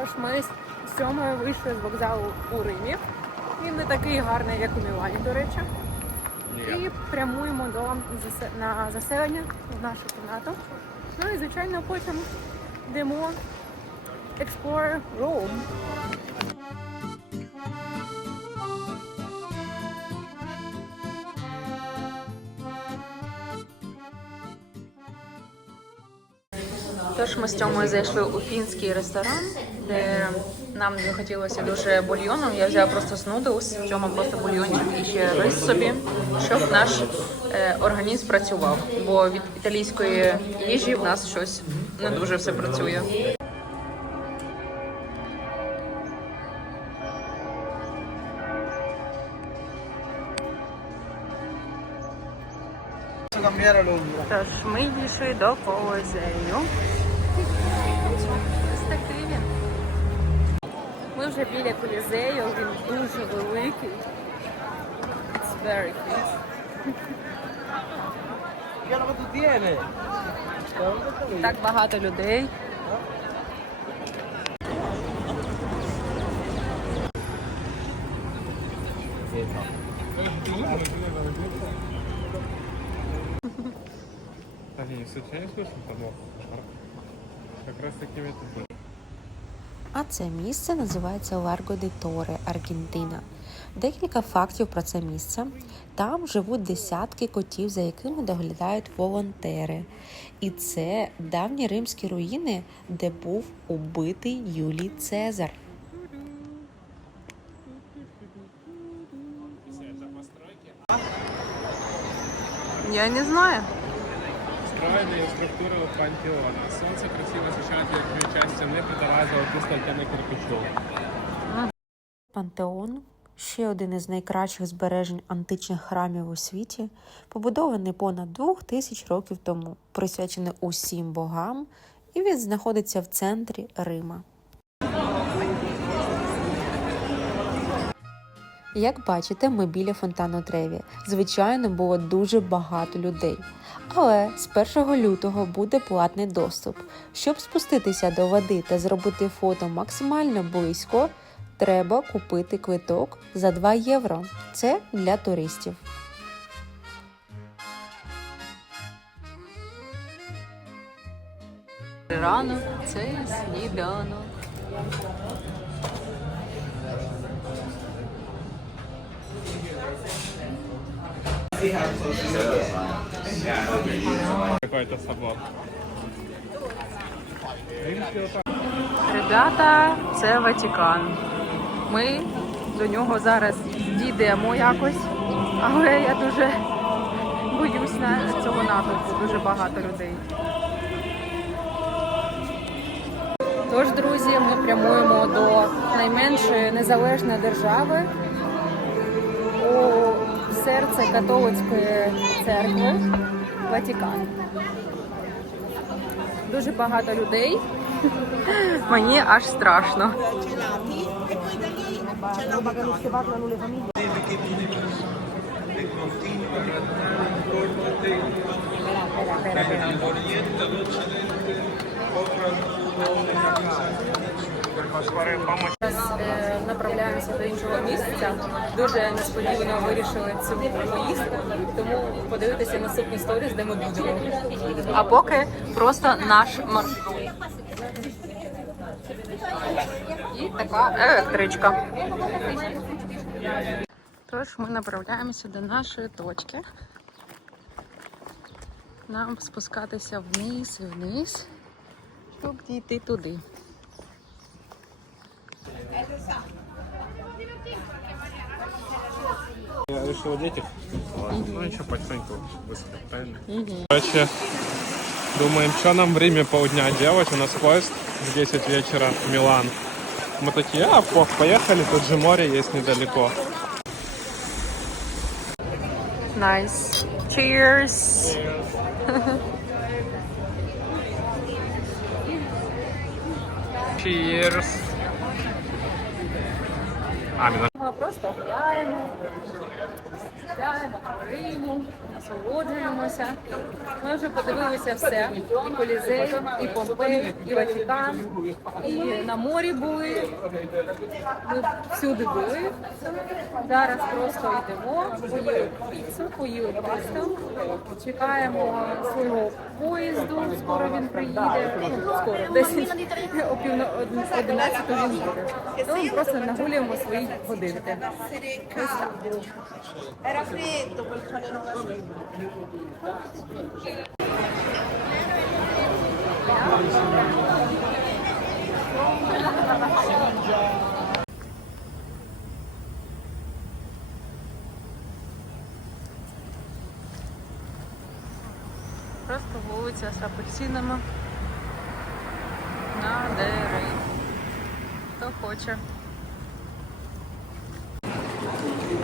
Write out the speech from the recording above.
Тож ми з сьомої вийшли з вокзалу у Римі. Він не такий гарний, як у Мілані, до речі. І прямуємо до на заселення в нашу кімнату. Ну і звичайно потім йдемо Explore Rome. Тож ми з Тьомою зайшли у фінський ресторан, де нам захотілося дуже бульйону. Я взяла просто з нудлс, Тьома просто бульйончик і ще рис собі, щоб наш е, організм працював. Бо від італійської їжі в нас щось не дуже все працює. Тож ми дійшли до колизею. Ми вже біля колізею, він дуже великий. It's very huge. Che roba tu tieni? Так багато людей. А не, случайно слышал подвох? Как раз таким это было. А це місце називається Ларго де Торе, Аргентина. Декілька фактів про це місце. Там живуть десятки котів, за якими доглядають волонтери. І це давні римські руїни, де був убитий Юлій Цезар. Я не знаю. Стройные структуры пантеона. Солнце красиво освещает верхнюю часть стены, придавая золотистый оттенок кирпичу. Пантеон ще один із найкращих збережень античних храмів у світі, побудований понад двох тисяч років тому, присвячений усім богам, і він знаходиться в центрі Рима. Як бачите, ми біля фонтану Треві. Звичайно, було дуже багато людей. Але з 1 лютого буде платний доступ. Щоб спуститися до води та зробити фото максимально близько, треба купити квиток за 2 євро. Це для туристів. Рано це сніданок. Вот так. Ребята, це Ватикан. Ми до нього зараз дійдемо якось, але я дуже боюсь на цього натовпу, дуже багато людей. Тож, друзі, ми прямуємо до найменшої незалежної держави серце католицької церкви Ватикан. Дуже багато людей. Мені аж страшно. Зараз е, направляємося до іншого місця. Дуже несподівано вирішили цю поїздку, тому подивитися наступні сторіс, де ми будемо. А поки просто наш маршрут. І така електричка. Тож ми направляємося до нашої точки. Нам спускатися вниз і вниз, щоб дійти туди. Я решил одеть их. Ну ничего, потихоньку быстро, правильно? Короче, думаем, что нам время полдня делать. У нас поезд в 10 вечера в Милан. Мы такие, а, пох, поехали, тут же море есть недалеко. Nice. Cheers. Cheers. А, меня Просто гуляємо, гуляємо, Риму, насолоджуємося. Ми вже подивилися все. І Колізей, і Помпей, і Ватикан, і на морі були. Ми всюди були. Зараз просто йдемо, поїли піцу, поїли пасту. Чекаємо свого поїзду. Скоро він приїде. Ну, скоро, десь о пів на од- одинадцяту він буде. То ми просто нагулюємо свої Ось так. Era freddo quel calore. Просто вулиця з апельсинами на дереві. Хто хоче. Thank you.